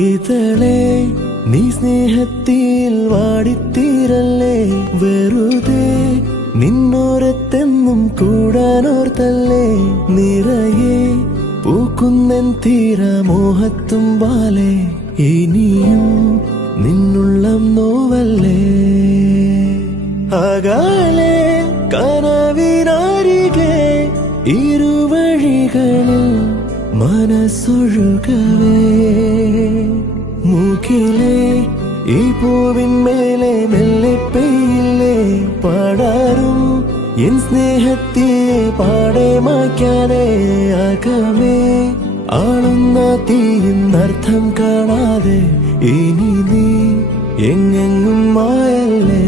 ഇതളെ നീ സ്നേഹത്തിൽ വാടിത്തീരല്ലേ, വെറുതെ നിന്നോരത്തെന്നും കൂടാനോർത്തല്ലേ, നിറയെ പൂക്കുന്നൻ തീരമോഹത്തുമ്പാലെ ഇനിയും നിന്നുള്ളം നോവല്ലേ. അകാലെ കനവിനരികെ ഇരുവഴികളിൽ മനസ്സൊഴുകവേ, മൂക്കിലെ ഈ പൂവിന്മേലെ മെല്ലെ പെയ്യില്ലേ, പാടാറും എൻ സ്നേഹത്തെ പാടെ മായ്ക്കാതെ അകമേ ആളുന്ന തീയിന്നർത്ഥം കാണാതെ ഇനി നീ എങ്ങെങ്ങും മായല്ലേ.